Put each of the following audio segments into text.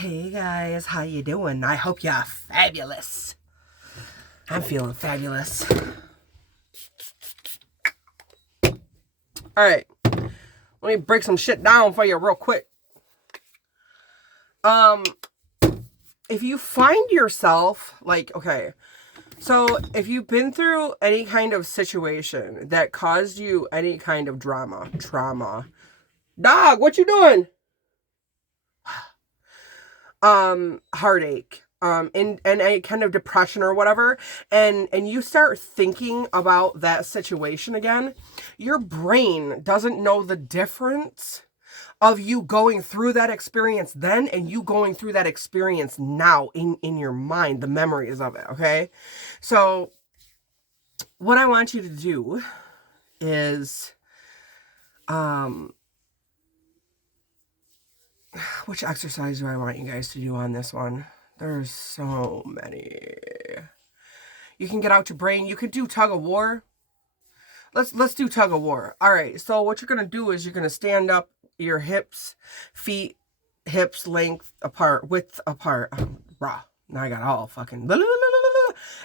Hey guys, how you doing? I hope you're fabulous. I'm feeling fabulous. Alright, let me break some shit down for you real quick. If you find yourself, so if you've been through any kind of situation that caused you any kind of trauma. Dog, what you doing? Heartache, and a kind of depression or whatever, and you start thinking about that situation again, your brain doesn't know the difference of you going through that experience then and you going through that experience now in your mind, the memories of it, okay? So what I want you to do is, which exercise do I want you guys to do on this one? There's so many. You can get out your brain. You could do tug of war. Let's do tug of war. All right. So what you're going to do is you're going to stand up, your hips, feet, hips length apart, width apart. Raw. Now I got all fucking...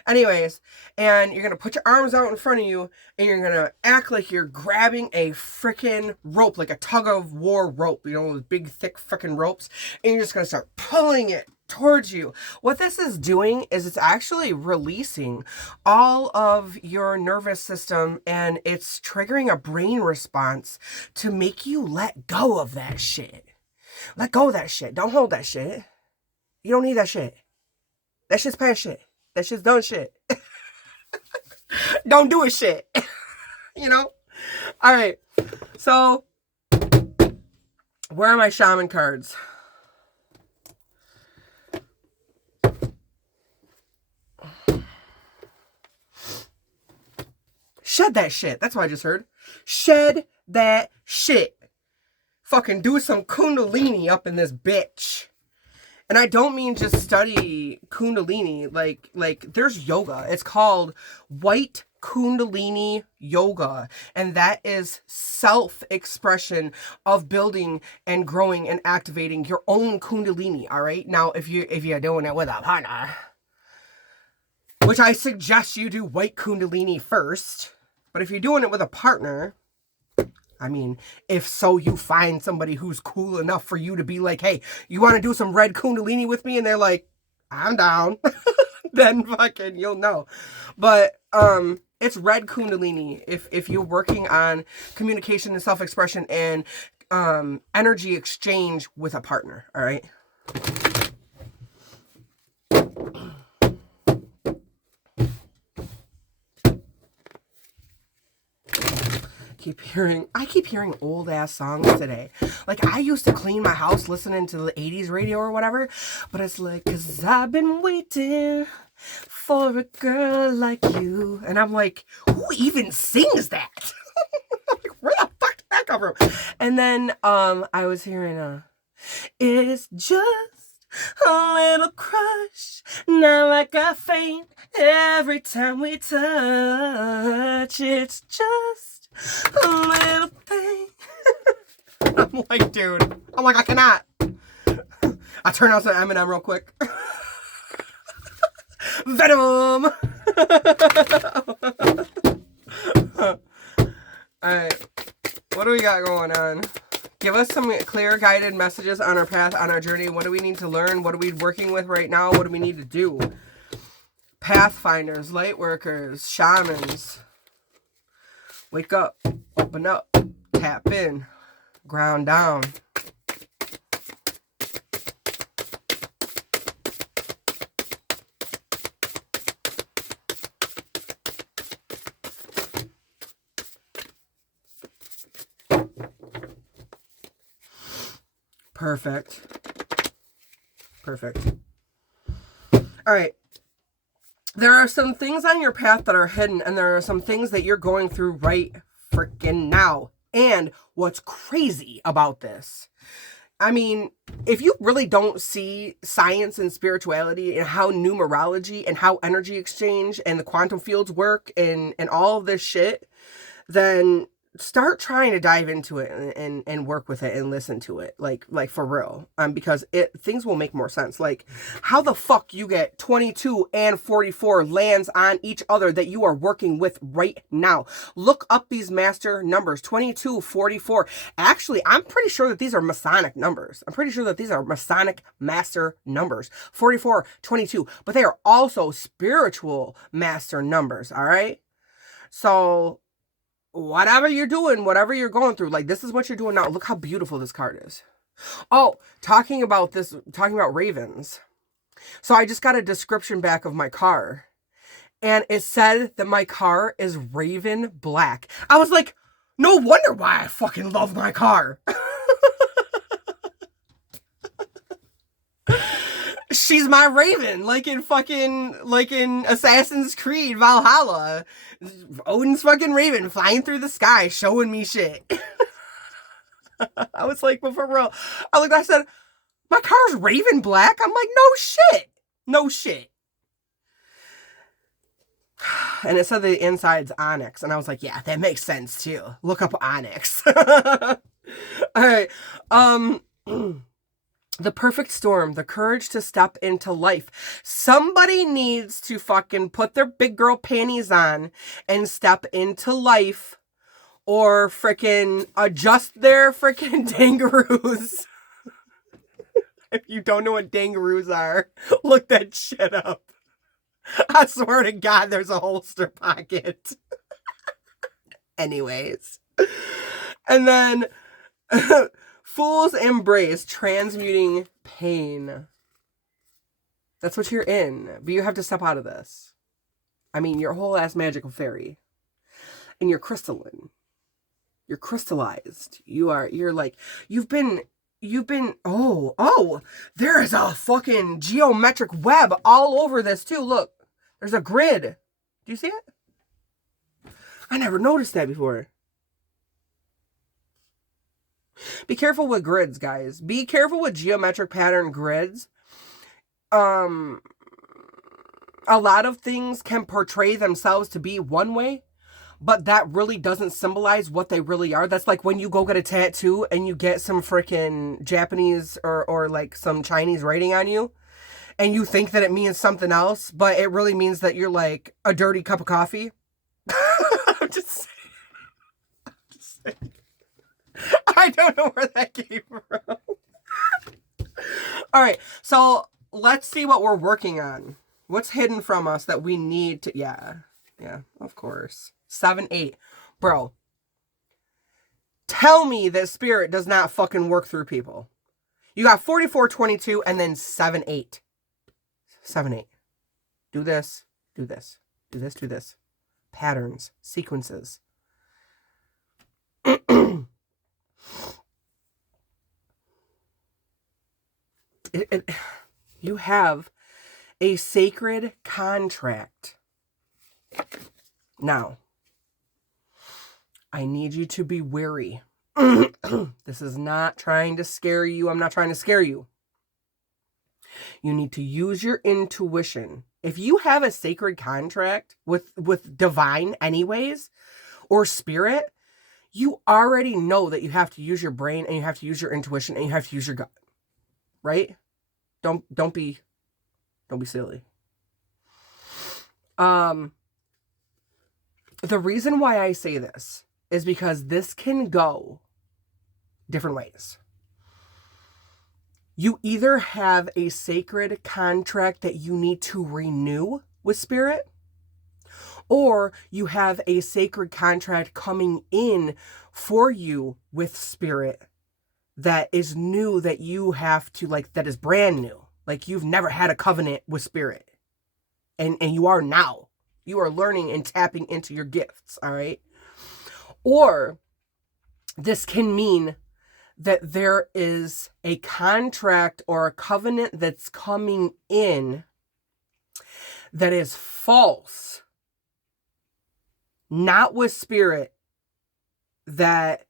Anyways, and you're going to put your arms out in front of you and you're going to act like you're grabbing a freaking rope, like a tug of war rope, you know, those big, thick freaking ropes, and you're just going to start pulling it towards you. What this is doing is it's actually releasing all of your nervous system, and it's triggering a brain response to make you let go of that shit. Let go of that shit. Don't hold that shit. You don't need that shit. That shit's past shit. That shit's done shit. Don't do it shit. You know? Alright. So, where are my shaman cards? Shed that shit. That's what I just heard. Shed that shit. Fucking do some kundalini up in this bitch. And I don't mean just study kundalini, like there's yoga. It's called white kundalini yoga. And that is self-expression of building and growing and activating your own kundalini, all right? Now, if you're doing it with a partner, which I suggest you do white kundalini first, but if you're doing it with a partner, I mean, if so, you find somebody who's cool enough for you to be like, hey, you want to do some red kundalini with me? And they're like, I'm down. Then fucking you'll know. But it's red kundalini if you're working on communication and self-expression and energy exchange with a partner, all right? I keep hearing old ass songs today. Like, I used to clean my house listening to the 80s radio or whatever, but it's like, 'cause I've been waiting for a girl like you. And I'm like, who even sings that? Like, where the fuck did that come from? And then I was hearing it's just a little crush, not like I faint every time we touch. It's just a little thing. I'm like, dude. I'm like, I cannot. I turn on some Eminem real quick. Venom. Alright. What do we got going on? Give us some clear guided messages on our path, on our journey. What do we need to learn? What are we working with right now? What do we need to do? Pathfinders, light workers, shamans. Wake up, open up, tap in, ground down. Perfect. Perfect. All right. There are some things on your path that are hidden, and there are some things that you're going through right freaking now. And what's crazy about this, I mean, if you really don't see science and spirituality and how numerology and how energy exchange and the quantum fields work and all of this shit, then start trying to dive into it and work with it and listen to it, like for real, because things will make more sense. Like, how the fuck you get 22 and 44 lands on each other that you are working with right now? Look up these master numbers, 22, 44. Actually, I'm pretty sure that these are Masonic numbers. I'm pretty sure that these are Masonic master numbers, 44, 22, but they are also spiritual master numbers, all right? So whatever you're doing, whatever you're going through, like, this is what you're doing now. Look how beautiful this card is. Oh, talking about ravens. So I just got a description back of my car, and it said that my car is raven black. I was like, no wonder why I fucking love my car. She's my raven, like in Assassin's Creed Valhalla. Odin's fucking raven flying through the sky, showing me shit. I was like, but for real, I said, my car's raven black. I'm like, no shit. And it said the inside's onyx, and I was like, yeah, that makes sense too. Look up onyx. All right, the perfect storm, the courage to step into life. Somebody needs to fucking put their big girl panties on and step into life, or frickin' adjust their frickin' dangaroos. If you don't know what dangaroos are, look that shit up. I swear to God, there's a holster pocket. Anyways. And then Fool's Embrace, transmuting pain. That's what you're in. But you have to step out of this. I mean, you're a whole ass magical fairy. And you're crystalline. You're crystallized. You're like, you've been, oh, there is a fucking geometric web all over this too. Look, there's a grid. Do you see it? I never noticed that before. Be careful with grids, guys. Be careful with geometric pattern grids. A lot of things can portray themselves to be one way, but that really doesn't symbolize what they really are. That's like when you go get a tattoo and you get some freaking Japanese or like some Chinese writing on you, and you think that it means something else, but it really means that you're like a dirty cup of coffee. I'm just saying. I don't know where that came from. All right, so let's see what we're working on. What's hidden from us that we need to... Yeah, of course. 7, 8. Bro, tell me that spirit does not fucking work through people. You got 44, 22, and then 7, 8. 7, 8. Do this, do this, do this, do this. Patterns, sequences. You have a sacred contract. Now, I need you to be wary. This is not trying to scare you. I'm not trying to scare you. You need to use your intuition. If you have a sacred contract with divine anyways, or spirit, you already know that you have to use your brain and you have to use your intuition and you have to use your gut. Right? Don't be silly. The reason why I say this is because this can go different ways. You either have a sacred contract that you need to renew with spirit, or you have a sacred contract coming in for you with spirit that is new, that you have to, like, that is brand new. Like, you've never had a covenant with spirit. And you are now. You are learning and tapping into your gifts, all right? Or this can mean that there is a contract or a covenant that's coming in that is false, not with spirit, that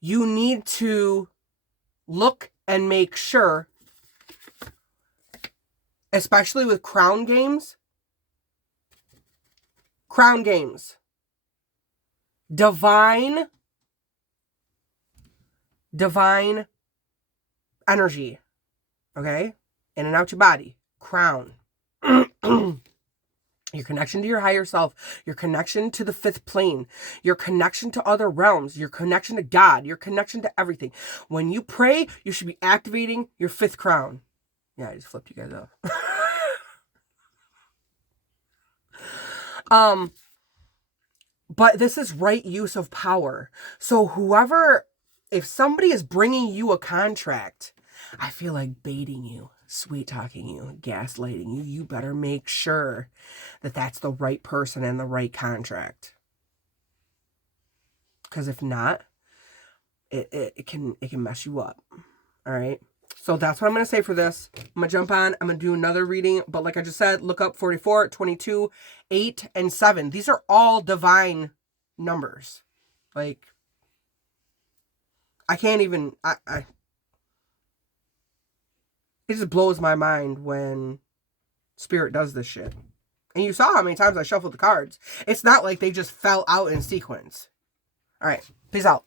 you need to look and make sure, especially with crown games, divine divine energy. Okay? In and out your body. Crown. Your connection to your higher self, your connection to the fifth plane, your connection to other realms, your connection to God, your connection to everything. When you pray, you should be activating your fifth crown. Yeah, I just flipped you guys off. But this is right use of power. So if somebody is bringing you a contract, I feel like baiting you, sweet talking you, gaslighting you. You better make sure that that's the right person and the right contract. Because if not, it can mess you up. All right. So that's what I'm going to say for this. I'm going to jump on. I'm going to do another reading. But like I just said, look up 44, 22, 8, and 7. These are all divine numbers. Like, I can't even... it just blows my mind when Spirit does this shit. And you saw how many times I shuffled the cards. It's not like they just fell out in sequence. All right. Peace out.